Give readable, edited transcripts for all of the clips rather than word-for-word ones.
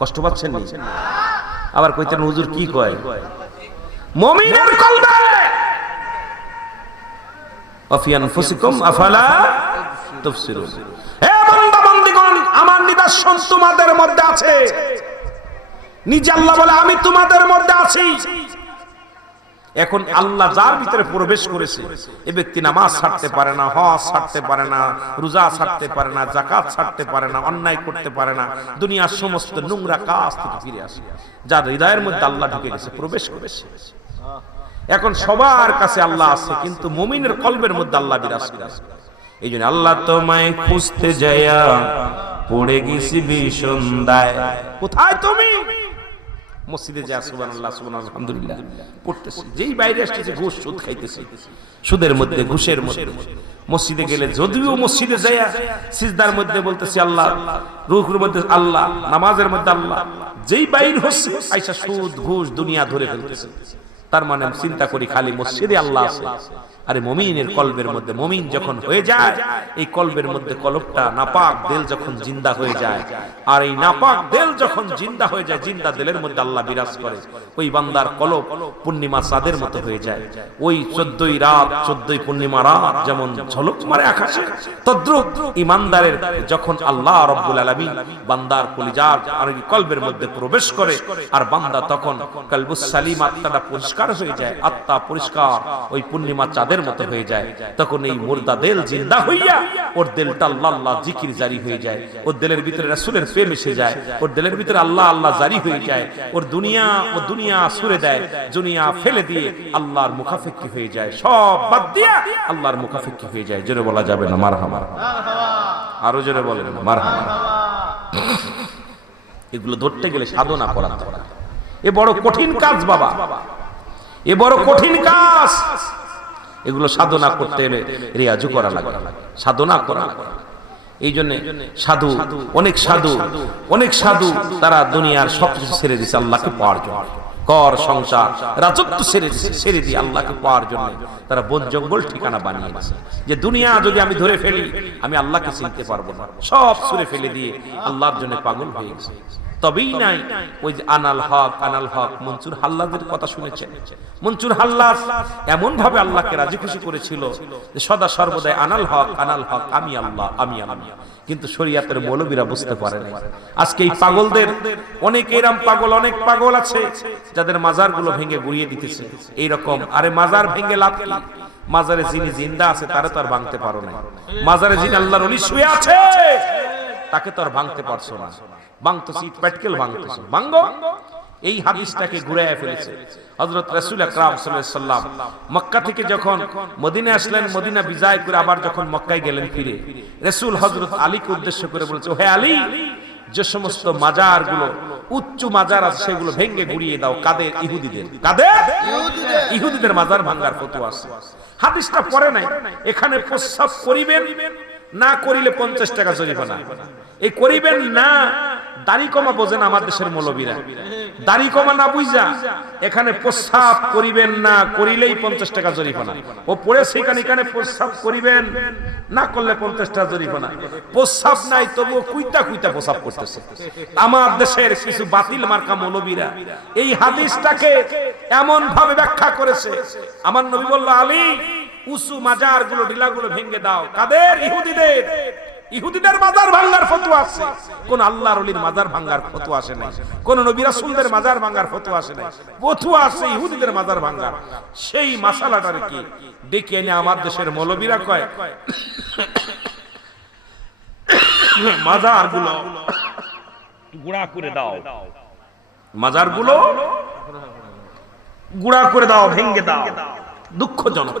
কষ্ট পাচ্ছেন না? আবার কইতেন হুজুর কি কয়, মুমিনের কলবে ওয়াফি আনফুসিকুম আফালা তুবসিরুন। হে বান্দা বান্দীগণ, আমার নিদর্শন তোমাদের মধ্যে আছে। নিজে আল্লাহ বলে আমি তোমাদের মধ্যে আছি। এখন আল্লাহ যার ভিতরে প্রবেশ করেছে, এই ব্যক্তি নামাজ ছাড়তে পারে না, হজ ছাড়তে পারে না, রোজা ছাড়তে পারে না, যাকাত ছাড়তে পারে না, অন্যায় করতে পারে না, দুনিয়ার সমস্ত নোংরা কাজ থেকে ফিরে আসে। যার হৃদয়ের মধ্যে আল্লাহ ঢুকে গেছে, প্রবেশ করেছে। এখন সবার কাছে আল্লাহ আছে, কিন্তু মুমিনের কলবের মধ্যে আল্লাহ বিরাজ করে। এই জন্য আল্লাহ তোমায় খুঁজতে যায়া পড়ে গেছি ভীষণ দায়। কোথায় তুমি? মসজিদে যা সুবহানাল্লাহ সুবহানাল্লাহ আলহামদুলিল্লাহ পড়তেছি, যেই বাইরে আসতেছে ঘুষ সুদ খাইতেছি, সুদের মধ্যে ঘুষের মধ্যে। মসজিদে গেলে যদিও মসজিদে যায়া সিজদার মধ্যে বলতেছি আল্লাহ, রুকুর মধ্যে আল্লাহ, নামাজের মধ্যে আল্লাহ, যেই বাইর হচ্ছে আইসা সুদ ঘুষ দুনিয়া ধরে ফেলতেছে। তার মানে চিন্তা করি খালি মসজিদে আল্লাহ আছে। আরে মুমিনের কলবের মধ্যে, মুমিন যখন হয়ে যায়, এই কলবের মধ্যে কলবটা নাপাক দিল যখন জিন্দা হয়ে যায়, আর এই নাপাক দিল যখন জিন্দা হয়ে যায়, জিন্দা দিলের মধ্যে আল্লাহ বিরাজ করে, ওই বান্দার কলব পূর্ণিমা চাঁদের মতো হয়ে যায়। ওই 14ই রাত 14ই পূর্ণিমা রাত যেমন ঝলক মারে আকাশে, তদ্রুপ ইমানদারের যখন আল্লাহ রাব্বুল আলামিন বান্দার কলিজার আর কলবের মধ্যে প্রবেশ করে, আর বান্দা তখন কলবুস সালিম, আত্মাটা পরিষ্কার হয়ে যায়, আত্মা পরিষ্কার ওই পূর্ণিমা চাঁদের মতো হয়ে যায়, তখন এই মুর্দা দিল জিন্দা হইয়া ওর দিলটা আল্লাহ আল্লাহ জিকির জারি হয়ে যায়, ওর দিলের ভিতরে রাসূলের প্রেম এসে যায়, ওর দিলের ভিতরে আল্লাহ আল্লাহ জারি হয়ে যায়, ওর দুনিয়া ছুড়ে দেয়, দুনিয়া ফেলে দিয়ে আল্লাহর মুখাফেক্ষি হয়ে যায়, সব বাদ দিয়া আল্লাহর মুখাফেক্ষি হয়ে যায়। জোরে বলা যাবে না মারহাবা? আরো জোরে বলেন মারহাবা। এগুলো ধরতে গেলে সাধনা করা দরকার। এ বড় কঠিন কাজ বাবা, এ বড় কঠিন কাজ। এগুলো সাধনা করতে হলে রিয়াজু করা লাগে, সাধনা করা লাগে। এই জন্য অনেক সাধু তারা দুনিয়ার সবকিছু ছেড়ে দিয়েছে আল্লাহকে পাওয়ার জন্য। কর সংসার রাজত্ব ছেড়ে দিয়ে আল্লাহকে পাওয়ার জন্য তারা বন জঙ্গল ঠিকানা বানিয়ে নিয়েছে, যে দুনিয়া যদি আমি ধরে ফেলি আমি আল্লাহকে চিনতে পারবো না। সব ছুঁড়ে ফেলে দিয়ে আল্লাহর জন্য পাগল হয়ে গেছে। তবেই নাই ওই যে আনাল হক মনসুর হাল্লাদের কথা শুনেছেন। মনসুর হাল্লাদ এমন ভাবে আল্লাহকে রাজি খুশি করেছিল যে সদা সর্বদাই আনাল হক আমি আল্লাহ, আমি আল্লাহ। কিন্তু শরীয়তের মৌলবীরা বুঝতে পারে না। আজকে এই পাগলদের অনেক এরকম পাগল, অনেক পাগল আছে যাদের মাজার গুলো ভেঙে গুড়িয়ে দিতেছে এইরকম। আরে মাজার ভেঙে লাভ কি? মাজারে যিনি জিন্দা আছে তারে তো আর ভাঙতে পারো না। মাজারে যিনি আল্লাহর ওলি শুয়ে আছে তাকে তো আর ভাঙতে পারছো না। ভাঙতেছি প্যাটকেল ভাঙতেছো, ভাঙো। এই হাদিসটাকে ঘুরাইয়া ফেলেছে হযরত রাসূল আকরাম সাল্লাল্লাহু আলাইহি সাল্লাম। মক্কা থেকে যখন মদিনায় আসলেন, মদিনা বিজয় করে আবার যখন মক্কায় গেলেন ফিরে, রাসূল হযরত আলীকে উদ্দেশ্য করে বলেছে, হে আলী, যে সমস্ত মাজারগুলো উচ্চ মাজার আছে সেগুলো ভেঙে গুড়িয়ে দাও। কাদের? ইহুদিদের। কাদের? ইহুদিদের মাজার ভাঙার ফতোয়া আছে। হাদিসটা পড়ে নাই। এখানে প্রস্রাব করিবেন না করিলে 50 টাকা জরিমানা। এই করিবেন না দাড়ি কমা বোঝেন আমার দেশের মৌলবীরা, দাড়ি কমা না বুঝা এখানে প্রস্রাব করিবেন না করিলেই 50 টাকা জরিমানা। ও পড়েছে এখানে প্রস্রাব করিবেন না করলে 50 টাকা জরিমানা। প্রস্রাব নাই তবুও কুইতা প্রস্রাব করতেছে। আমার দেশের কিছু বাতিল মার্কা মৌলবীরা এই হাদিসটাকে এমন ভাবে ব্যাখ্যা করেছে, আমার নবী বলল, আলী উঁচু মাজার গুলো ঢিলাগুলো ভেঙে দাও। কাদের? ইহুদিদের। ইহুদিদের মাজার ভাঙার ফতোয়া আছে, কোন আল্লাহর ওলির মাজার ভাঙার ফতোয়া আসে নাই, কোন নবী রাসূলদের মাজার ভাঙার ফতোয়া আসে নাই। ফতোয়া আছে ইহুদিদের মাজার ভাঙার। সেই মাসালাটার কি ডেকে এনে আমার দেশের মৌলবীরা কয় মাজারগুলো গুড়া করে দাও, মাজারগুলো গুড়া করে দাও, ভেঙে দাও। দুঃখজনক।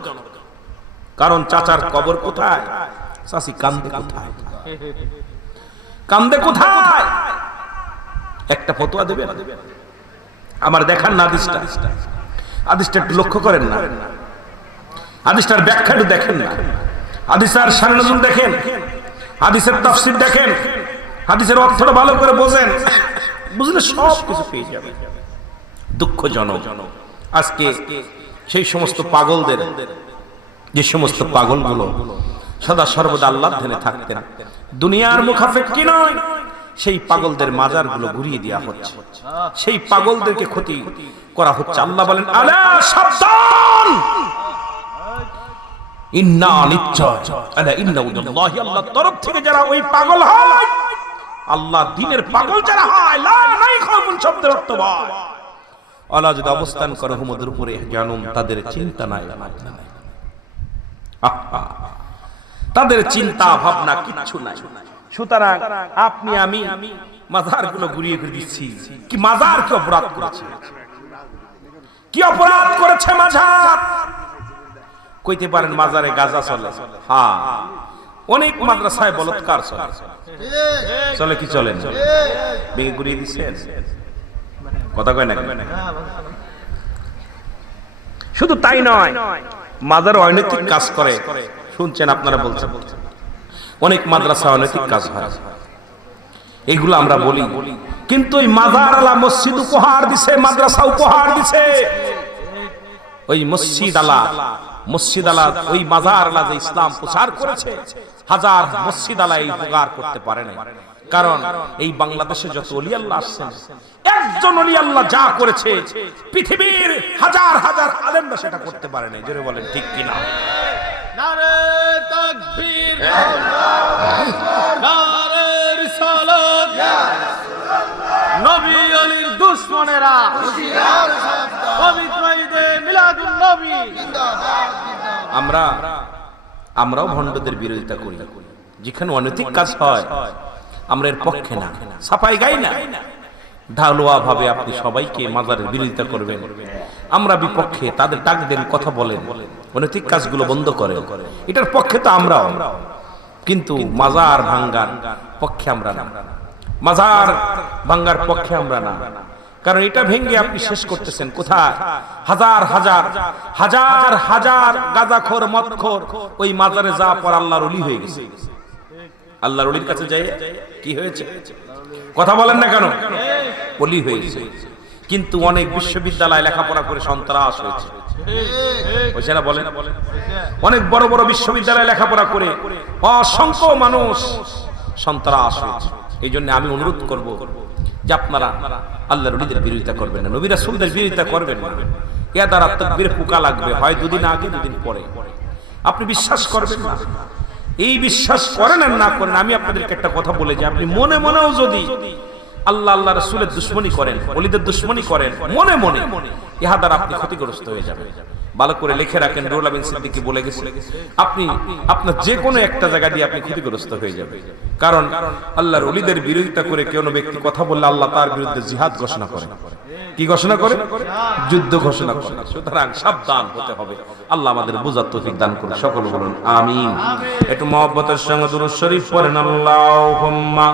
কারণ চাচার কবর কোথায়? চাচি কান্দে কোথায়? কান্দে কোথায়? একটা ফতোয়া দেবে আমার দেখান না হাদিসটা একটু লক্ষ্য করেন না, হাদিসটার ব্যাখ্যা একটু দেখেন না, হাদিসের শানে নজুল দেখেন, হাদিসের তাফসীর দেখেন, হাদিসের অর্থটা ভালো করে বোঝেন, বুঝলে সব কিছু পেয়ে যাবেন। দুঃখজনক আজকে সেই সমস্ত পাগলদের, যে সমস্ত পাগলগুলো সদা সর্বদা আল্লাহর ধ্যানে থাকতেন, দুনিয়ার মুখাপেক্ষী নয়, সেই পাগলদের মাজারগুলো ঘুরিয়ে দেওয়া হচ্ছে, সেই পাগলদেরকে ক্ষতি করা হচ্ছে। আল্লাহ বলেন আলা সাবধান, ইন্না নিশ্চয় আলা ইন্না উল্লাহি, আল্লাহর তরফ থেকে যারা ওই পাগল হয়, আল্লাহ দ্বীনের পাগল যারা হয়, লা নাই খামুন শব্দের অর্থ হয় আল্লাহ যদি অবস্থান করে হুমদের উপরে জানুম, তাদের চিন্তা নাই, তাদের চিন্তা ভাবনা কিচ্ছু নাই। সুতরাং আপনি আমি মাজারগুলো ঘুরিয়ে ঘুরিয়ে দিচ্ছি, কি মাজার কি অপরাধ করেছে? কি অপরাধ করেছে মাজার? কইতে পারেন মাজারে গাঁজা চলে, হ্যাঁ অনেক মাদ্রাসায় বলৎকার চলে, চলে কি চলে? ভেঙে ঘুরিয়ে দিচ্ছেন, কথা কয় না? শুধু তাই নয়, মাজার অনৈতিক কাজ করে, শুনছেন আপনারা বলছেন, অনেক মাদ্রাসা অনৈতিক কাজ হয়, এগুলো আমরা বলি। কিন্তু ওই মাজার আলা মসজিদ উপহার দিছে, মাদ্রাসা উপহার দিছে। ওই মসজিদ আলা ওই মাজার আলা যে ইসলাম প্রচার করেছে, হাজার মসজিদ আলা এই উপকার করতে পারে না। কারণ এই বাংলাদেশে যত ওলি আল্লাহ আসছেন, একজন ওলি আল্লাহ যা করেছে পৃথিবীর হাজার হাজার আলেমরা সেটা করতে পারে না। জোরে বলেন ঠিক কিনা? নারে তাকবীর, নারে রিসালাত, নবী আলীর দুশমনেরা পবিত্র ঈদে মিলাদুন নবী। আমরাও ভণ্ডদের বিরোধিতা করি, যেখানে অনৈতিক কাজ হয় আমরা এর পক্ষে না, সাফাই গাই না। ঢালুয়া ভাবে আপনি সবাইকে মাজারের বিরোধিতা করবেন, আমরা বিপক্ষে। তাদের ডাক দেন, কথা বলেন, অনৈতিক কাজগুলো বন্ধ করে, এটার পক্ষে তো আমরাও। কিন্তু মাজার ভাঙ্গার পক্ষে আমরা না, মাজার ভাঙ্গার পক্ষে আমরা না। কারণ এটা ভেঙ্গে আপনি শেষ করতেছেন কোথায়? হাজার হাজার হাজার হাজার গাঁজাখোর মদখোর ওই মাজারে যা পর আল্লাহর ওলি হয়ে গেছে। আল্লাহর ওলির কাছে যাই কি হয়েছে? কথা বলেন না কেন? ওলি হয়েছে। কিন্তু অনেক বিশ্ববিদ্যালয় লেখাপড়া করে সন্ত্রাস হয়েছে, হয়েছে না? বলেন, অনেক বড় বড় বিশ্ববিদ্যালয় লেখাপড়া করে অসংখ্য মানুষ সন্ত্রাস হয়েছে। এই জন্য আমি অনুরোধ করব যে আপনারা আল্লাহর ওলিদের বিরোধিতা করবেন না, নবী রাসূলদের বিরোধিতা করবেন না। এর দ্বারা তাকবীরে পোকা লাগবে, হয় দুদিন আগে দুদিন পরে। আপনি বিশ্বাস করবেন না, এই বিশ্বাস করেন আর না করেন, আমি আপনাদেরকে একটা কথা বলে যে আপনি মনে মনেও যদি আল্লাহ আল্লাহ রাসূলের দুশমনী করেন, ওলিদের দুশমনী করেন মনে মনে, ইহা দ্বারা আপনি ক্ষতিগ্রস্ত হয়ে যাবেন। ভালো করে লিখে রাখেন, রুহুল আমিন সিদ্দিকী বলে গেছে, আপনি আপনার যে কোনো একটা জায়গা দিয়ে আপনি ক্ষতিগ্রস্ত হয়ে যাবেন। কারণ আল্লাহর ওলিদের বিরোধিতা করে কোন ব্যক্তি কথা বললে আল্লাহ তার বিরুদ্ধে জিহাদ ঘোষণা করে। কি ঘোষণা করে? যুদ্ধ ঘোষণা করে। সুতরাং সাবধান হতে হবে। আল্লাহ আমাদের বুঝার তৌফিক দান করুন। সকলে বলুন আমিন। একটু মহব্বতের সঙ্গে দুরূদ শরীফ পড়েন। আল্লাহুম্মা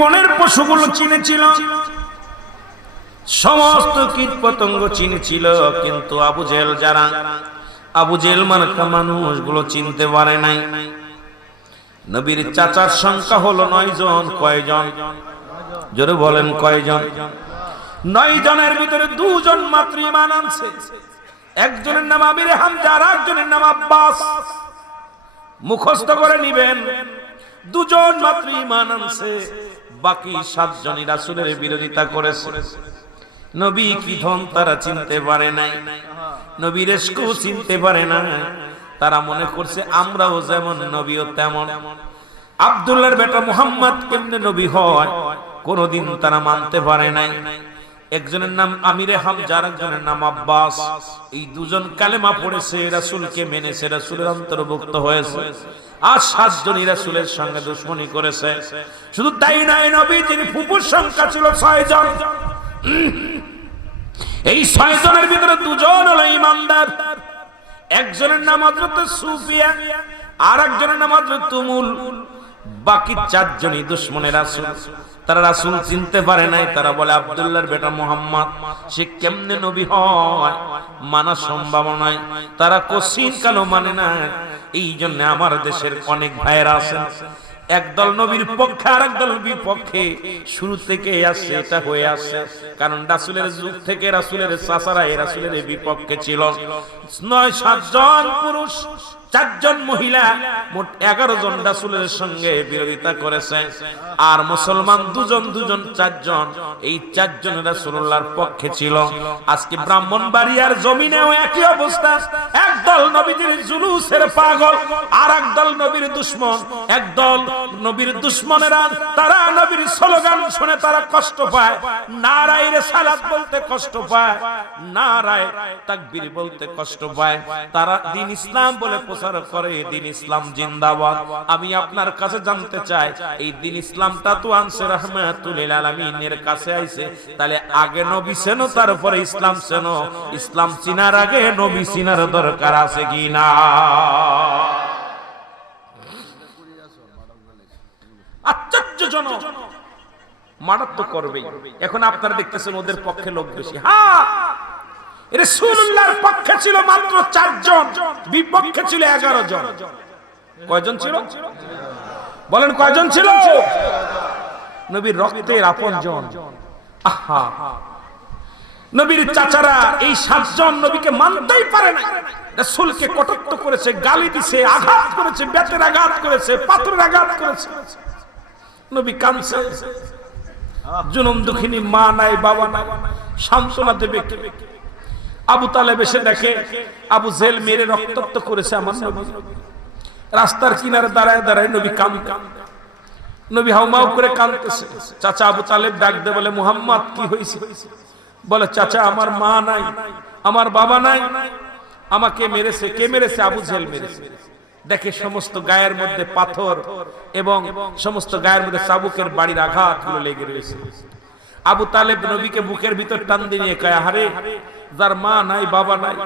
বনের পশুগুলো চিনেছিল, সমস্ত কীট পতঙ্গ চিনেছিল, কিন্তু আবু জেহেল যারা আবু জেহেল মার্কা মানুষগুলো চিনতে পারে নাই। নবীর চাচার সংখ্যা হলো 9 জন। কয়জন? জোরে বলেন কয়জন? 9 জনের ভিতরে 2 জন মাত্র ঈমান আনছে। একজনের নাম আমির হামজা, আর একজনের নাম আব্বাস। মুখস্থ করে নিবেন, 2 জন মাত্র ঈমান আনছে, বাকি 7 জনই রাসূলের বিরোধিতা করেছে। নবী কি ধন তারা চিনতে পারে নাই, নবীর ইশকও চিনতে পারে না। তারা মনে করছে আমরাও যেমন নবীও তেমন। আব্দুল্লাহর বেটা মুহাম্মদ কেমনে নবী হয় কোনদিন তারা মানতে পারে নাই। একজনের নাম আমিরে হামজা, আরেকজনের নাম আব্বাস। এই 2 জন কালেমা পড়েছে, রাসূলকে মেনেছে, রাসূলের অন্তর্ভুক্ত হয়েছে। আর 7 জনই রাসূলের সঙ্গে দুশমনি করেছে। শুধু তাই নয়, নবীজির ফুফুর সংখ্যা ছিল 6 জন। এই 6 জনের ভিতরে 2 জন হলো ঈমানদার। একজনের নাম হযরত সুফিয়া, আর একজনের নাম হযরত তুমুল। বাকি 4 জনই দুশমনে রাসূল। তারা রাসূল চিনতে পারে নাই, তারা বলে আব্দুল্লাহর বেটা মুহাম্মদ, সে কেমনে নবী হয় মানা সম্ভব নয়। তারা কোশ্চিন কালো মানে না। এই জন্য আমার দেশের অনেক ভাইয়েরা আছেন, একদল নবীর পক্ষে আর একদল বিপক্ষে, শুরু থেকে আসছে এটা হয়ে আসছে। কারণ রাসূলের যুগ থেকে রাসূলের চাচারা এই রাসূলের বিপক্ষে ছিল। ৯-৭ জন পুরুষ, 4 জন মহিলা, মোট 11 জন রাসূলের সঙ্গে বিরোধিতা করেছে। আর মুসলমান 2 জন 4 জন, এই 4 জন রাসূলুল্লাহর পক্ষে ছিল। আজকে ব্রাহ্মণবাড়িয়ার জমিনেও একই অবস্থা। একদল নবীর জুলুসের পাগল, আর একদল নবীর দুশমন। একদল নবীর দুশমনেরা, তারা নবীর স্লোগান শুনে তারা কষ্ট পায়, নারায়ে রিসালাত বলতে কষ্ট পায়, নারায়ে তাকবীর বলতে কষ্ট পায়। তারা দ্বীন ইসলাম বলে প্রচার করে, দ্বীন ইসলাম জিন্দাবাদ। আমি আপনার কাছে জানতে চাই, এই দ্বীন ইসলামটা তো আনছে রাহমাতুল লিল আলামিনের কাছে আইছে, তাহলে আগে নবী চেনো তারপরে ইসলাম চেনো? ইসলাম চিনার আগে নবী চিনার দরকার আছে কি না? আশ্চর্যজনক, মারাত্মক করবে। এখন আপনারা দেখতেছেন ওদের পক্ষে লোক বেশি। হ্যাঁ, রাসূলুল্লাহর পক্ষে ছিল মাত্র 4 জন, বিপক্ষে ছিল 11 জন। কয়জন ছিল বলেন? কয়জন ছিল? নবীর রক্তের আপনজন। আহা, নবীর চাচারা এই 7 জন নবীকে মানতেই পারে না। রাসূলকে কটাক্ষ করেছে, গালি দিয়েছে, আঘাত করেছে, বেতের আঘাত করেছে, পাথরের আঘাত করেছে। নবী কাঁদছে, জনম দুঃখিনী মা নাই, বাবা নাই, সান্ত্বনা দেবে কে? আবু তালেব এসে দেখে আবু জেল মেরে রক্তাক্ত করেছে আমার নবী। রাস্তার কিনারে দাঁড়ায় দাঁড়ায় নবী কাঁদতে, নবী হাউমাউ করে কাঁদতেছে। চাচা আবু তালেব ডাক দে, বলে মুহাম্মদ কি হয়েছে? বলে চাচা আমার মা নাই, আমার বাবা নাই, আমাকে মেরেছে। কে মেরেছে? আবু জেল মেরেছে। দেখে সমস্ত গায়ের মধ্যে পাথর এবং সমস্ত গায়ের মধ্যে চাবুকের বাড়ির আঘাতগুলো লেগে রয়েছে। আবু তালেব নবীকে বুকের ভিতর টান দিয়ে কয়, আহারে যার মা নাই বাবা নাই,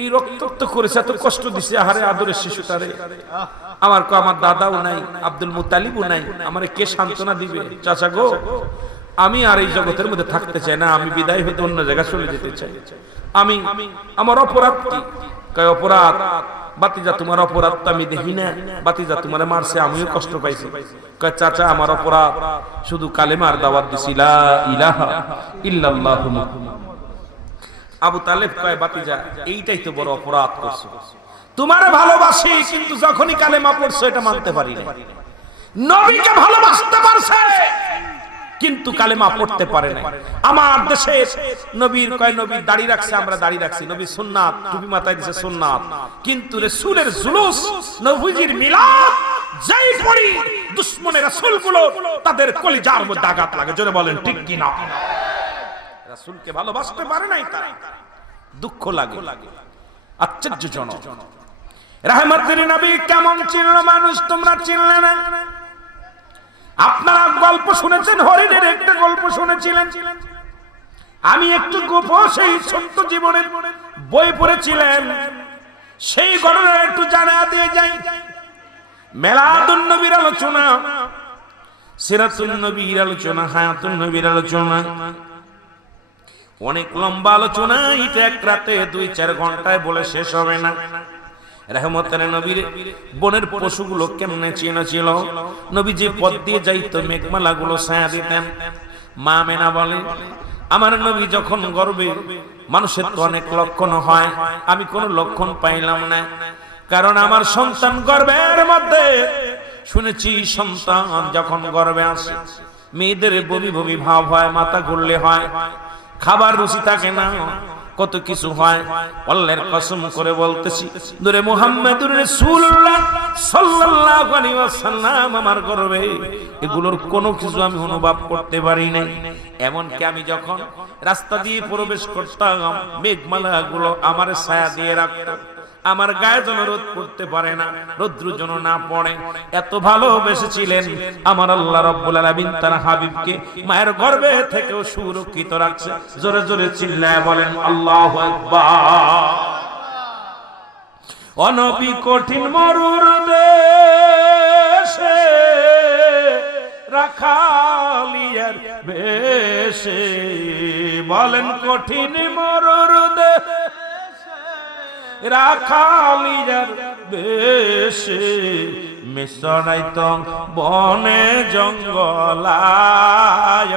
এই রক্তাক্ত করেছে, এত কষ্ট দিছে, আহারে আদরের শিশুটারে। আমার দাদাও নাই, আব্দুল মুত্তালিবও নাই, আমারে কে সান্ত্বনা দিবে? চাচা গো, আমি আর এই জগতের মধ্যে থাকতে চাই না, আমি বিদায় হতে অন্য জায়গায় চলে যেতে চাই। আমার অপরাধ কি? কয় অপরাধ বাতিজা, তোমার অপরাধ তো আমি দেখি না, বাতিজা তোমারে মারছে, আমিও কষ্ট পাইছি। কয় চাচা আমার অপরাধ শুধু কালেমার দাওয়াত দিছি, লা ইলাহা ইল্লাল্লাহু। আবু তালেব কয় বাতিজা, এইটাই তো বড় অপরাধ করছো, তোমারে ভালোবাসি কিন্তু যখনই কালেমা পড়ছো এটা মানতে পারি না। নবীকে ভালোবাসতে পারছে কিন্তু কালেমা পড়তে পারে না। আমার দেশে নবীর কয় নবী দাড়ি রাখছে, আমরা দাড়ি রাখছি, নবী সুন্নাত, টুপি মাথায় দিয়েছে সুন্নাত, কিন্তু রাসূলের জুলুস, নবীজির মিলাদ যাই পড়ি, দুশমনের রাসূলগুলো তাদের কলিজার মধ্যে আঘাত লাগে। জোরে বলেন ঠিক কি না? রাসূলকে ভালোবাসতে পারে নাই তারা, দুঃখ লাগে। আশ্চর্যজনক। রাহমাতুল নবী কেমন চিনল মানুষ তোমরা চিনলে না? আপনারা গল্প শুনেছেন, হরিণের একটা গল্প শুনেছিলেন। আমি একটু গল্প সেই ছোট্ট জীবনের বই পড়েছিলেন, সেই ঘটনা একটু জানা দিয়ে যাই। মিলাদুন নবীর আলোচনা, সিরাতুন নবীর আলোচনা, হায়াতুন নবীর আলোচনা, অনেক লম্বা আলোচনা। এটা এক রাতে 2-4 ঘন্টায় বলে শেষ হবে না। রহমতের নবীর বনের পশুগুলো কেমনে ছিল, নবী যে পথ দিয়ে যাইতো মেঘমালা গুলো ছায়া দিতেন। মা মেনা বলে, আমার নবী যখন গর্বে, মানুষের তো অনেক লক্ষণ হয়, আমি কোন লক্ষণ পাইলাম না, কারণ আমার সন্তান গর্ভের মধ্যে। শুনেছি সন্তান যখন গর্ভে আসে মেয়েদের বমি বমি ভাব হয়, মাথা ঘুরলে হয়, খাবার রুচি থাকে না, কত কিছু হয়। আল্লাহর কসম করে বলতেছি, নূরে মুহাম্মদুর রাসূলুল্লাহ সাল্লাল্লাহু আলাইহি ওয়াসাল্লাম আমার গর্ভে এগুলোর কোনো কিছু আমি অনুভব করতে পারি নাই। এমনকি আমি যখন রাস্তা দিয়ে প্রবেশ করতাম, মেঘমালাগুলো আমার ছায়া দিয়ে রাখতো, আমার গায়ে যেন রোদ পড়তে পারে না, রৌদ্র যেন না পড়ে। এত ভালোবেসেছিলেন আমার আল্লাহ রাব্বুল আলামিন তার হাবিবকে মায়ের গর্ভে থেকেও সুরক্ষিত রাখছে। জোরে জোরে চিল্লায় বলেন আল্লাহু আকবার। অনবী কঠিন মরুর দেশে রাখালি বেশে বলেন কঠিন মরুর দেশে রাখালিয়ার বেশে মিশরাইত বনে জঙ্গলায়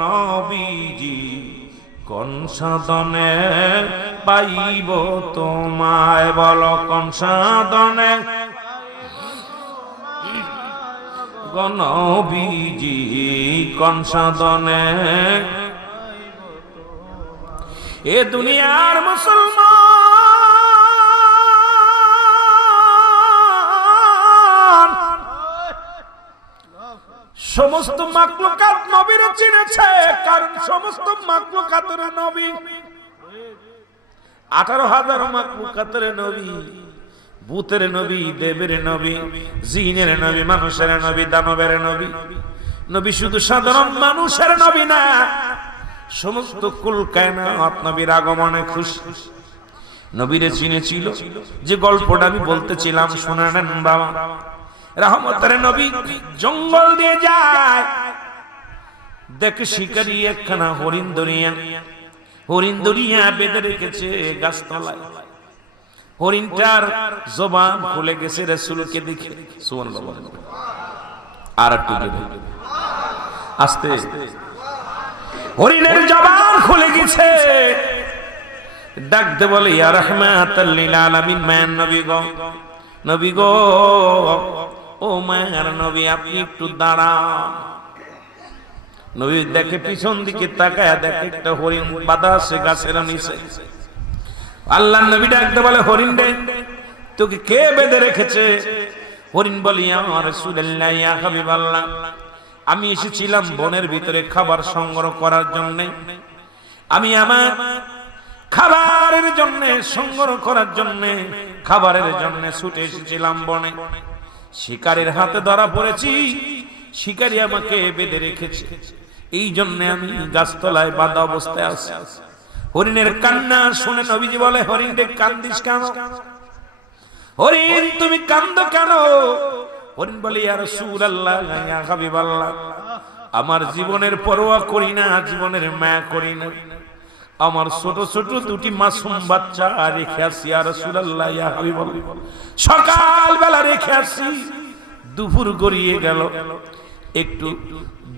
নবীজি কোন সাধনে পাইব তোমায় বল কোন সাধনে নবীজি কোন সাধনে এ দুনিয়ার মুসলমান সমস্ত মাখলুকাত নবীর চিনেছে কারণ সমস্ত মাখলুকাতের নবী 18,000 মাখলুকাতের নবী ভূতের নবী দেবের নবী জিনের নবী মানুষের নবী দানবের নবী নবী শুধু সাধারণ মানুষের নবী না সমস্ত কুল কায়নাত নবীর আগমনে খুশি নবীরে চিনেছিল যে গল্পটা আমি বলতেছিলাম শুনে নেন বাবা রহমতের নবী জঙ্গল দিয়ে যায় দেখে শিকারী একখানা হরিণ দরিয়া বেঁধে রেখেছে গাছতলায় হরিণটার জবান খুলে গেছে রাসূলকে দেখে সুবহানাল্লাহ বলেন আর একটু আস্তে হরিণের জবান খুলে গেছে ডাকতে বলে ইয়া রাহমাতাল লিল আলামিন মান নবী গো ও মায়ের নবী আপনি একটু দাঁড়ান নবী দেখে পিছন দিকে তাকায় দেখে একটা হরিণ বাঁধা আছে গাছের নিচে আল্লাহর নবী ডাকতে বলে হরিণ রে তোকে কে বেঁধে রেখেছে হরিণ বলি ইয়া রাসূলুল্লাহ ইয়া হাবিবাল্লাহ আমি এসেছিলাম বনের ভিতরে খাবার সংগ্রহ করার জন্য আমি আমার খাবারের জন্য সংগ্রহ করার জন্য খাবারের জন্য ছুটে এসেছিলাম বনে শিকারীর হাতে ধরা পড়েছি শিকারী আমাকে বেঁধে রেখেছে এই জন্য আমি গাছতলায় বাঁধা অবস্থায় আছি হরিণের কান্না শুনে নবীজি বলে হরিণ রে কান্দিস কেন হরিণ তুমি কান্দো কেন হরিণ বলে ইয়া রাসূলুল্লাহ ইয়া হাবিবাল্লাহ আমার জীবনের পরোয়া করি না জীবনের মায়া করি না আমার ছোট ছোট দুটি মাসুম বাচ্চা রেখে আসি ইয়া রাসূলুল্লাহ ইয়া হাবিবাল্লাহ সকাল বেলা রেখে আসি দুপুর গড়িয়ে গেল একটু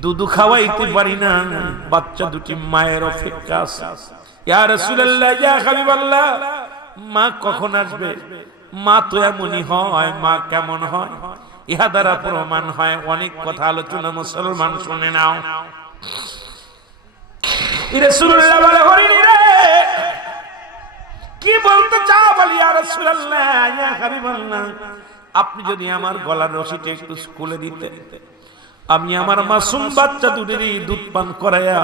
দুধ খাওয়াইতে পারি না বাচ্চা দুটি মায়ের অপেক্ষা আছে ইয়া রাসূলুল্লাহ ইয়া হাবিবাল্লাহ মা কখন আসবে মা তো এমনই হয় মা কেমন হয় ইহা দ্বারা প্রমাণ হয় অনেক কথা আলোচনা মুসলমান শুনে নাও রাসূলুল্লাহ বলে হরিণ রে কি বলতে চাও বলি ইয়া রাসূলুল্লাহ ইয়া হাবিবাল্লাহ আপনি যদি আমার গলার রশিটা একটু খুলে দিতেন আমি আমার মাসুম বাচ্চা দুটিরই দুধ পান করায়া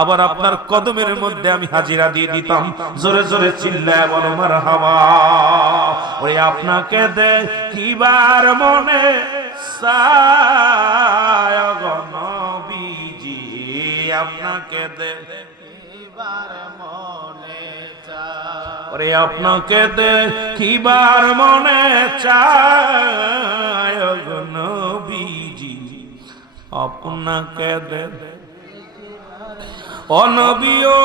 আবার আপনার কদমের মধ্যে আমি হাজিরা দিয়ে দিতাম জোরে জোরে চিল্লায় বলো মারহাবা ওরে আপনাকে দেখিবার মনে চায় গো নবীজি আপনাকে দেখিবার মনে চায় ওরে আপনাকে দেখিবার মনে চায় গো নবীজি আপনাকে ও নবী ও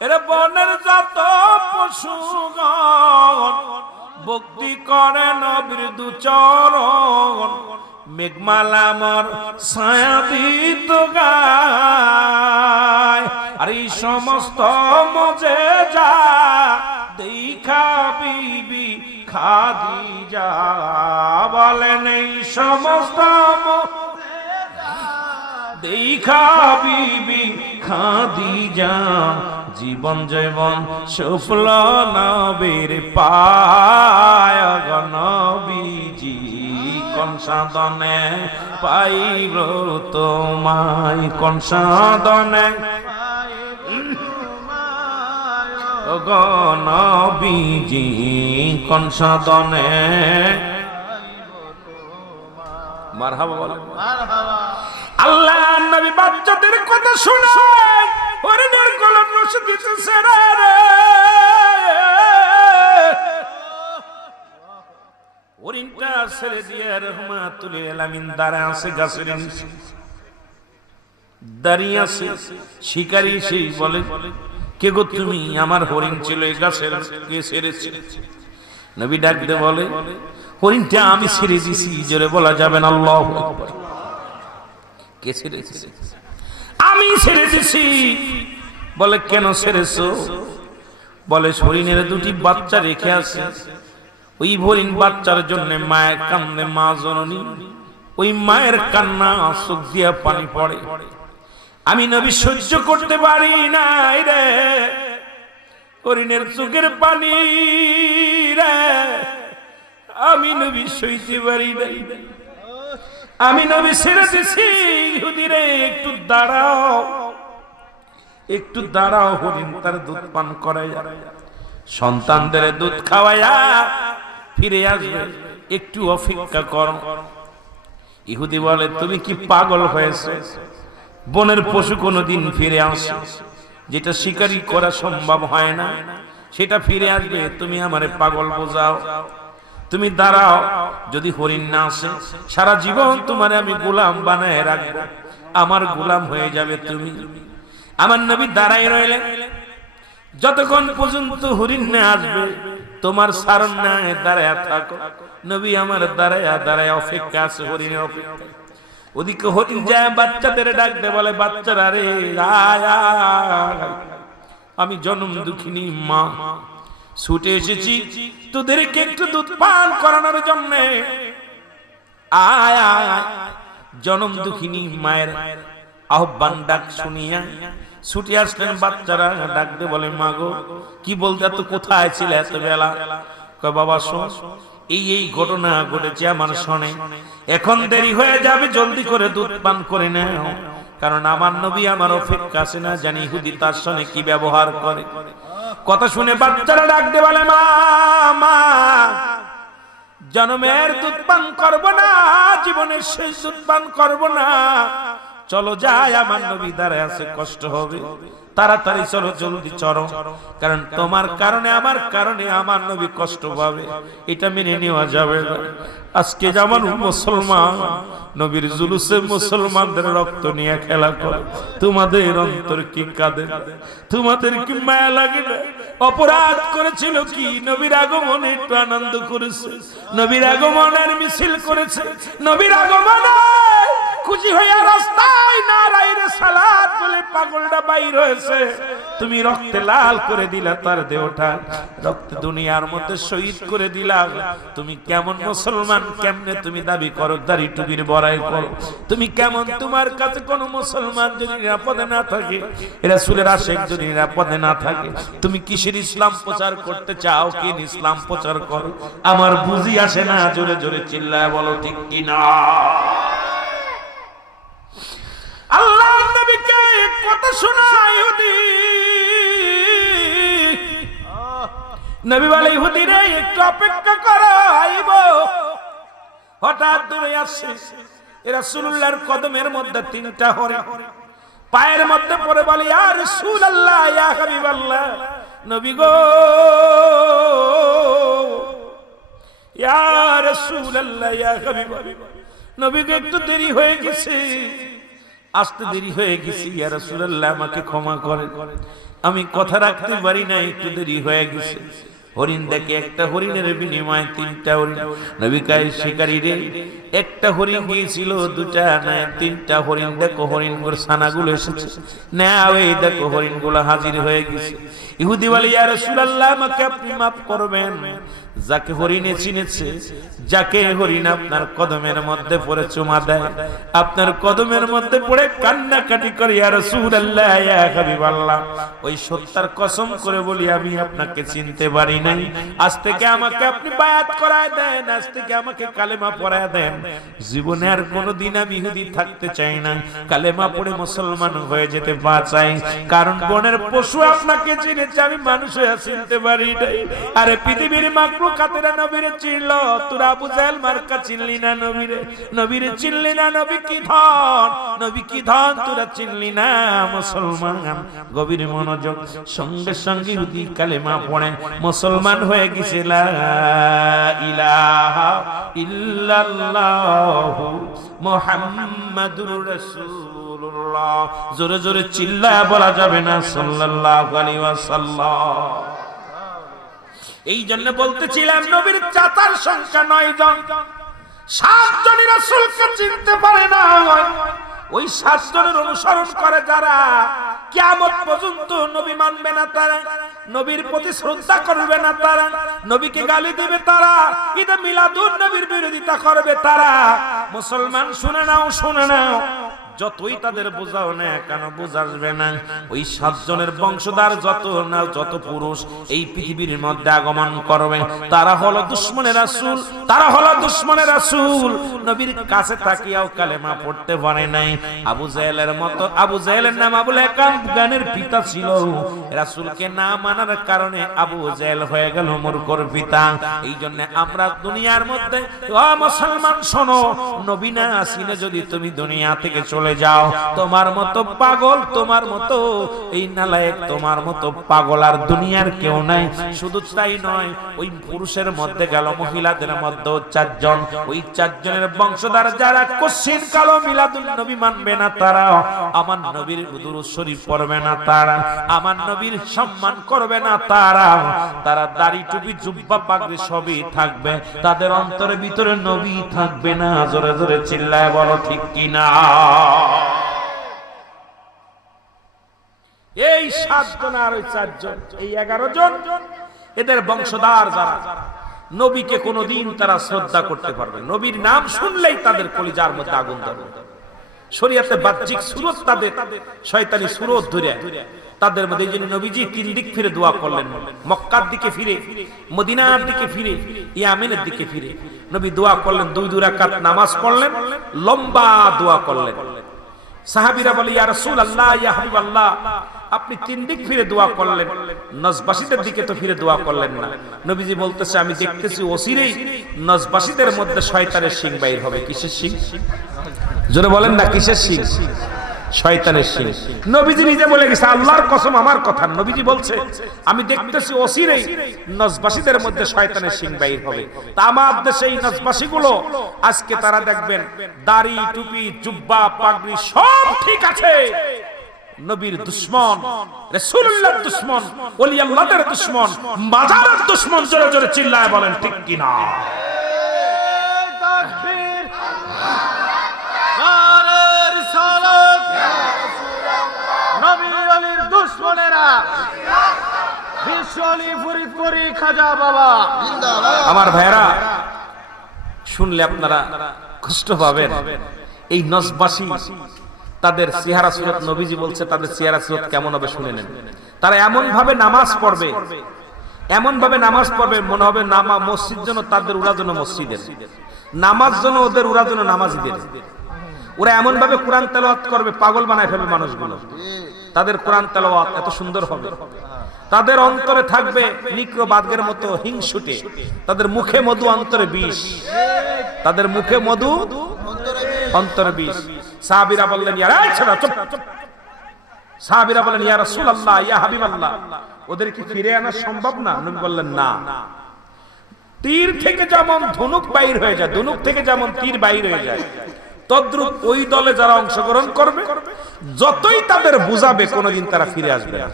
এরে বনের যত পশুগণ ভক্তি করে নবীর দুচরণ মেঘমালামর ছায়া দিত গায় আর এই সমস্ত মজে যা দেখা বিবি খাদিজা বলেন এই সমস্ত দেখা বিবি খাদিজা জীবন জীবন সফল নবীর পায় গো নবীজি কোন সাধনে পাইব তোমায় কোন সাধনে গো নবীজি কোন সাধনে মারহাবা বলেন মারহাবা আল্লাহ নবী বাচ্চাদের কথা শোনায় হরিণের গলার রশি দিতে ছেড়ে রে হরিণ ছেড়ে দিয়ে রহমাতুল আলামিন দাঁড়ায় আছে গাছের নিচে, দাঁড়িয়ে আছে। শিকারী সেই বলে, কে গো তুমি? আমার হরিণ ছিল এই গাছের, কে ছেড়েছে? নবী ডাক দিয়ে বলে, হরিণটা আমি ছেড়ে দিছি। জোরে বলা যাবে না আল্লাহু আকবার। কে ছেড়েছে? আমি ছেড়ে দিছি। বলে কেন ছেড়েছো? বলে হরিণের দুটি বাচ্চা রেখে আছে, ওই হরিণ বাচ্চার জন্য মায়ের কান্দে, মা জননী, ওই মায়ের কান্না চোখ দিয়া পানি পড়ে। আমি নবী সহ্য করতে পারি না রে, হরিণের চোখের পানি রে, আমি নবী সইতে পারি না। আমি নবী ছেড়ে দিছি। ইহুদি রে, একটু দাঁড়াও, একটু দাঁড়াও, হরিণ তার দুধ পান করায়, সন্তানদের দুধ খাওয়াইয়া ফিরে আসবে, একটু অপেক্ষা করো। ইহুদি বলে, তুমি কি পাগল হয়েছে? বনের পশু কোনোদিন ফিরে আসে, যেটা শিকারি করা সম্ভব হয় না সেটা ফিরে আসবে, তুমি আমারে পাগল বোঝাও। তুমি দাঁড়াও, যদি হরিণ না আসে সারা জীবন তোমারে আমি গোলাম বানায় রাখবো, আমার গোলাম হয়ে যাবে তুমি। আমার নবী দাঁড়াই রইলেন, যতক্ষণ পর্যন্ত হরিণ না আসবে তোমার সারণ না দাঁড়ায় থাকো। নবী আমার দাঁড়ায়া দাঁড়ায় অপেক্ষা আছে, হরিণের অপেক্ষা। ওদিকে হরিণ যায় বাচ্চাদের ডাকতে, বলে বাচ্চারা রে আয় আয়, আমি জনম দুঃখিনী মা, ছুটে এসেছি তোদেরকে একটু দুধ পান করানোর জন্য। আয় আয়, জনম দুঃখিনী মায়ের আহ্বান ডাক শুনিয়া ছুটে আসলেন বাচ্চারা। ডাকতে বলে, মা গো, কি বলতে এত কোথায় ছিলে এত বেলা? কয় বাবা শোন, এই ঘটনা ঘটেছে আমার শোনে, এখন দেরি হয়ে যাবে, জলদি করে দুধ পান করে নাও, কারণ আমার নবী আমার অপেক্ষা আছে, না জানি ইহুদি তার সঙ্গে কি ব্যবহার করে। কথা শুনে বাচ্চারা ডাকতে বলে, মা মা, জন্মের দুধ পান করবো না, জীবনের শেষ দুধ পান করবো না, চলো যাই, আমার নবী দাঁড়ায় আছে, কষ্ট হবে, তাড়াতাড়ি চলো, জলদি চলো, কারণ তোমার কারণে আমার নবী কষ্ট পাবে, এটা মেনে নেওয়া যাবে না। আজকে যেমন মুসলমান নবীর জুলুসে মুসলমানদের রক্ত নিয়ে খেলা করে, তোমাদের অন্তর কি কাঁদে? তোমাদের কি মায়া লাগে না? অপরাধ করেছিল কি? নবীর আগমনে একটু আনন্দ করেছে, নবীর আগমনের মিছিল করেছে, নবীর আগমনে খুশি হইয়া রাস্তায় নারায়ে সালাত বলে পাগলটা বাইর হয়েছে, তুমি রক্তে লাল করে দিলা তার দেহটা, রক্ত দুনিয়ার মধ্যে শহীদ করে দিলা। তুমি কেমন মুসলমান? কেমনে তুমি দাবি করো দাড়ি টুপির বড়াই করো? তুমি কেমন? তোমার কাছে কোন মুসলমান যদি নিরাপদে না থাকে, রাসূলের আশিক যদি নিরাপদে না থাকে, তুমি কিসের ইসলাম প্রচার করতে চাও? কি ইসলাম প্রচার করো? আমার বুঝি আসে না, জোরে জোরে চিল্লায় বলো ঠিক কি না? আল্লাহ নবীকে কথা শোনায় ইহুদি। নবী বলে, ইহুদি রে, একটু অপেক্ষা করো, আইব। হঠাৎ দূরে আসছে, রাসূলুল্লাহর কদমের মধ্যে তিনটা হরিণ, পায়ের মধ্যে পড়ে বলে, ইয়া রাসূলুল্লাহ, ইয়া হাবিবাল্লাহ, নবী গো, ইয়া রাসূলুল্লাহ, ইয়া হাবিবাল্লাহ, নবী গো, একটু দেরি হয়ে গেছে, আসতে দেরি হয়ে গেছে, ইয়া রাসূলুল্লাহ, আমাকে ক্ষমা করেন, আমি কথা রাখতে পারি না, একটু দেরি হয়ে গেছে। হরিণ দেখে, একটা হরিণের বিনিময়ে তিনটা হরিণ। নবী কয়, শিকারী রে, একটা হরিণ গিয়েছিল, দুটা না তিনটা হরিণ, দেখো হরিণগুলোর ছানাগুলো এসেছে, নাও এই দেখো হরিণগুলো হাজির হয়ে গেছে। ইহুদি বলে, ইয়া রাসূলুল্লাহ, আমাকে আপনি মাফ করবেন, যাকে হরিণে চিনেছে, যাকে হরিণ আপনার কদমের মধ্যে পড়ে চুমা দেয়, আপনার কদমের মধ্যে পড়ে কান্নাকাটি করে, ইয়া রাসূলুল্লাহ, ইয়া হাবিবাল্লাহ, ওই সত্যার কসম করে বলি, আমি আপনাকে চিনতে পারি নাই, আজ থেকে আমাকে আপনি বায়াত করায় দেন, আজ থেকে আমাকে কালেমা পড়ায় দেন। জীবনে আর কোনোদিন আমি ইহুদি থাকতে চাই না, কালেমা পড়ে মুসলমান হয়ে যেতে চাই, কারণ বনের পশু আপনাকে চিনেছে, আমি মানুষ হয়ে চিনতে পারি নাই। আরে পৃথিবীর মাকলুক মুখাতেরা নবীরে চিনল, তোরা আবু জাহেল মার্কা চিনলি না নবীরে, নবীরে চিনলি না, নবী কি ধন, নবী কি ধন তোরা চিনলি না। মুসলমান গভীর মনোযোগ, সঙ্গে সঙ্গে ইহুদি কালেমা পড়ে মুসলমান হয়ে গেছে। লা ইলাহা ইল্লাল্লাহু মুহাম্মাদুর রাসূলুল্লাহ। জোরে জোরে চিল্লায় বলা যাবে না সাল্লাল্লাহু আলাইহি ওয়াসাল্লাম। এই জন্য বলতেছিলাম নবীর চাচার সংখ্যা 9 জন, 7 জনই রাসূলকে চিনতে পারে না। ওই 7 জনের অনুসরণ করে যারা, কিয়ামত পর্যন্ত নবী মানবে না তারা, নবীর প্রতি শ্রদ্ধা করবে না তারা, নবীকে গালি দিবে তারা, ঈদে মিলাদুন নবীর বিরোধিতা করবে তারা। মুসলমান শুনে নাও, শুনে নাও, যতই তাদের বোঝাও না কেন বোঝাসবে না। ওই 7 জনের বংশধর যত পুরুষ এই পৃথিবীর মধ্যে আগমন করবে, তারা হলো দুশমনের রাসূল, তারা হলো দুশমনের রাসূল। নবীর কাছে তাকিয়াও কালেমা পড়তে পারে নাই। আবু জাহেলের মতো, আবু জাহেলের নাম আবু লাহাব, জ্ঞানের পিতা ছিল। রাসূলকে না মানার কারণে আবু জাহেল হয়ে গেল মূর্খর পিতা। এই জন্য আমরা দুনিয়ার মধ্যে, ও মুসলমান শোনো, নবী না আসিলে যদি তুমি দুনিয়া থেকে চলে যাও, তোমার মতো পাগল, তোমার মতো এই নালায়েক, তোমার মতো পাগল আর দুনিয়ার কেউ নাই। শুধু তাই নয়, ওই পুরুষের মধ্যে গেল, মহিলাদের মধ্যে 4 জন, ওই 4 জনের বংশধর যারা কোশ্চিন কালো মিলাদুন নবী মানবে না, তারা আমার নবীর দুরূদ শরীফ পড়বে না, তারা আমার নবীর সম্মান করবে না, তারা দাড়ি টুপি জুব্বা পাগড়ি সবই থাকবে, তাদের অন্তরের ভিতরে নবী থাকবে না। জোরে জোরে চিল্লায় বলো ঠিক কিনা। এই 7 জন আর ওই 4 জন, এই 11 জন, এদের বংশধর যারা, নবীকে কোনোদিন তারা শ্রদ্ধা করতে পারবে। নবীর নাম শুনলেই তাদের কলিজার মধ্যে আগুন ধরবে। শরীয়তে বাহ্যিক সুরত তাদের শয়তানি সুরত ধরে তাদের মধ্যে, এই জন্য নবীজি 3 দিক ফিরে দোয়া করলেন। মক্কার দিকে ফিরে, মদিনার দিকে ফিরে, ইয়ামেনের দিকে ফিরে নবী দোয়া করলেন। 2 রাকাত নামাজ পড়লেন, লম্বা দোয়া করলেন। সাহাবীরা বলে, ইয়া রাসূলুল্লাহ, ইয়া হাবিবাল্লাহ, আপনি 3 দিক ফিরে দোয়া করলেন, নজবাসীদের দিকে তো ফিরে দোয়া করলেন না। নবীজি বলতেছে, আমি দেখতেছি অচিরেই নজবাসীদের মধ্যে শয়তানের শিং বাইর হবে। কিসের শিং? জোরে বলেন না, কিসের শিং? শয়তানের শিং। নবীজি নিজে বলে গেছে, আল্লাহর কসম আমার কথা, নবীজি বলছে আমি দেখতেছি অচিরেই নজবাসীদের মধ্যে শয়তানের শিং বাইর হবে। তা আমার দেশে এই নজবাসীগুলো আজকে তারা দেখবেন দাড়ি টুপি জুব্বা পাগড়ি সব ঠিক আছে, নবীর দুশমন, রাসূলুল্লাহর দুশমন, ওলি আল্লাহর দুশমন, মাজারের দুশমন। জোরে জোরে চিল্লায় বলেন ঠিক কিনা। তাকবীর, নারে রিসালাত, নবী আলীর দুশমনেরা, বিশ্ব আলী ফরিদপুরি খাজা বাবা জিন্দাবাদ। আমার ভাইরা শুনলে আপনারা কষ্ট পাবেন। এই নজবাসী তাদের চেহারা সুরত, নবীজি বলছে তাদের চেহারা সুরত কেমন হবে শুনে নেন। তারা এমন ভাবে নামাজ পড়বে, এমন ভাবে নামাজ পড়বে মনে হবে মসজিদ যেন তাদের, ওরা যেন মসজিদের, নামাজ যেন ওদের, ওরা যেন নামাজীদের। ওরা এমন ভাবে কোরআন তেলাওয়াত করবে, পাগল বানায় ফেলবে মানুষগুলো। তাদের কোরআন তেলাওয়াত এত সুন্দর হবে, তাদের অন্তরে থাকবে নিক্র বাঘের মতো হিংসুটে, তাদের মুখে মধু অন্তরে বিষ, তাদের মুখে মধু অন্তরে বিষ। সাহাবীরা বললেন, ইয়া সাহাবীরা বললেন, ইয়া রাসূলুল্লাহ, ইয়া হাবিবাল্লাহ, ওদের কি ফিরে আনা সম্ভব না? নবী বললেন, না। তীর থেকে যেমন ধনুক বাইর হয়ে যায়, ধনুক থেকে যেমন তীর বাইর হয়ে যায়, তদ্রূপ ওই দলে যারা অংশগ্রহণ করবে, যতই তাদের বুঝাবে কোনোদিন তারা ফিরে আসবে না।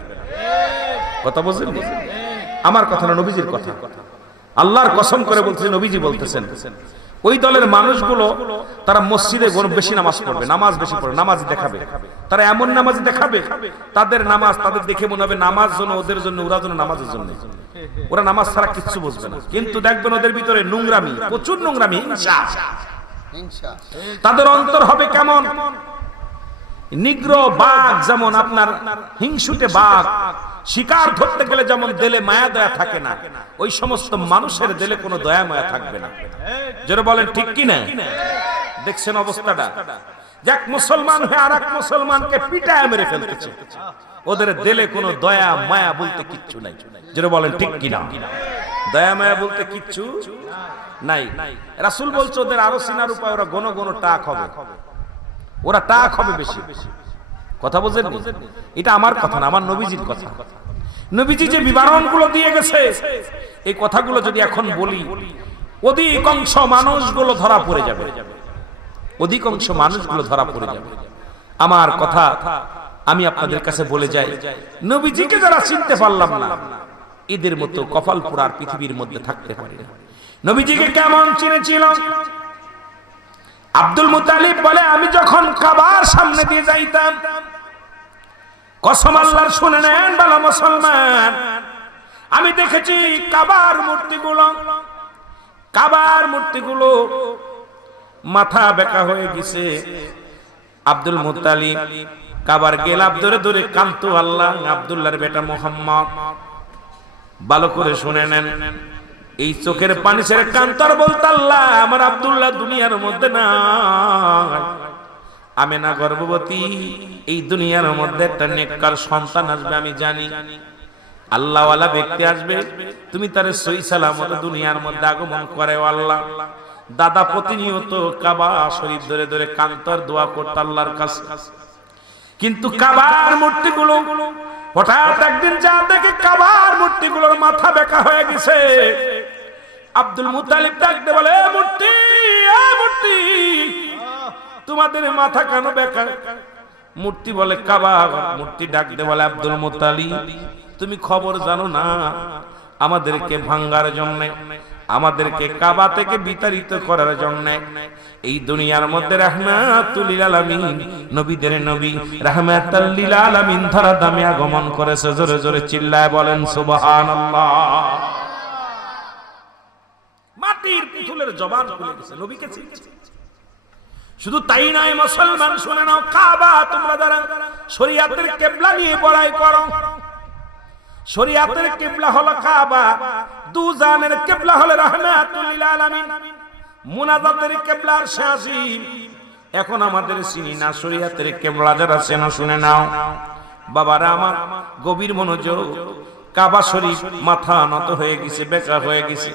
কথা বুঝলেন? আমার কথা না, নবীজির কথা। আল্লাহর কসম করে বলতেছেন, নবীজি বলতেছেন, ওই দলের মানুষগুলো তারা মসজিদে বেশি নামাজ পড়বে, নামাজ বেশি পড়বে, নামাজ দেখাবে। তারা এমন নামাজ দেখাবে, তাদের নামাজ তাদের দেখে মনে হবে নামাজ জন্য, ওদের জন্য, ওরা জন্য নামাজের জন্য। ওরা নামাজ ছাড়া কিচ্ছু বুঝবে না। কিন্তু দেখবেন ওদের ভিতরে নোংরামি, প্রচুর নোংরামি, হিংসা। তাদের অন্তর হবে কেমন? নিগ্র বাঘ যেমন, আপনার হিংসুটে বাঘ শিকার ধরতে গেলে যেমন দেলে মায়া দয়া থাকে না, ওই সমস্ত মানুষের দেলে কোনো দয়া মায়া থাকবে না। যারা বলেন ঠিক কি না? দেখছেন অবস্থাটা, এক মুসলমান হয়ে আর এক মুসলমানকে পিটায় মেরে ফেলতেছে, ওদের দেলে কোনো দয়া মায়া বলতে কিচ্ছু নাই। যারা বলেন ঠিক কি না? দয়া মায়া বলতে কিচ্ছু নাই। রাসূল বলছে ওদের আরো চিনার উপায়, ওরা ঘন ঘন টাক হবে, ওরা টাক হবে বেশি। কথা বুঝেন? এটা আমার কথা না, আমার নবীজির কথা। নবীজি যে বিবরণগুলো দিয়ে গেছে, এই কথাগুলো যদি এখন বলি অধিকাংশ মানুষগুলো ধরা পড়ে যাবে, অধিকাংশ মানুষগুলো ধরা পড়ে যাবে। আমার কথা আমি আপনাদের কাছে বলে যাই, নবীজিকে যারা চিনতে পারলাম না, এদের মতো কপাল পোড়ার পৃথিবীর মধ্যে থাকতে পারে না। নবীজিকে কেমন চিনেছিল? আব্দুল মুতালিব বলে, আমি যখন কাবার সামনে দিয়ে যাইতাম, কসম আল্লাহর শুনে নেন ভালো মুসলমান, আমি দেখেছি কাবার মূর্তিগুলো মাথা বেঁকা হয়ে গেছে। আব্দুল মুত্তালিব কাবার গেলাপ ধরে ধরে কাঁদতো। আল্লাহ আব্দুল্লাহর বেটা মুহাম্মদ, ভালো করে শুনে নেন, এই চোখের পানি ছেড়ে কান্তর বলতে, আল্লাহ আমার আব্দুল্লাহ দুনিয়ার মধ্যে নাই, আমেনা গর্ভবতী, এই দুনিয়ার মধ্যে একটা নেককার সন্তান আসবে আমি জানি, আল্লাহওয়ালা ব্যক্তি আসবে, তুমি তারে সহি সালামত দুনিয়ার মধ্যে আগমন করে। আল্লাহ দাদা প্রতিনিয়ত কাবা শরীফ ধরে ধরে কান্তর দোয়া করত আল্লাহর কাছে। কিন্তু কাবার মূর্তিগুলো হঠাৎ একদিন যা দেখে কাবার মূর্তিগুলোর মাথা বেঁকা হয়ে গেছে। আব্দুল মুত্তালিব ডাকতে বলে, মূর্তি মূর্তি, তোমাদের মাথা কেন বেঁকা? মূর্তি বলে কাবা। মূর্তি ডাকতে বলে, আব্দুল মুত্তালিব তুমি খবর জানো না, আমাদেরকে ভাঙ্গার জন্য, আমাদেরকে কাবা থেকে বিতাড়িত করার জন্য এই দুনিয়ার মধ্যে রাহমাতুল লিল আলামিন, নবীদের নবী রাহমাতুল লিল আলামিন ধরা দামে আগমন করেছে। জোরে জোরে চিল্লায় বলেন সুবহানাল্লাহ। মাটির পুতুলের জবান খুলে গেছে, নবীকে চিনছে। শুধু তাই নয় মুসলমান, শুনে নাও, কাবা তোমরা যারা শরীয়তের কিবলা নিয়ে বড়াই করো, শরীয়তের কিবলা হলো কাবা, দুজানের কিবলা হলো রাহমাতুল লিল আলামিন, মুনাজাতের কিবলা আরশে আজিম। এখন আমাদের চিনি না শরীয়তের কিবলা যারা চেনো শুনে নাও বাবারা আমার, গভীর মনোযোগ। কাবা শরীফ মাথা নত হয়ে গেছে, বেঁকা হয়ে গেছে।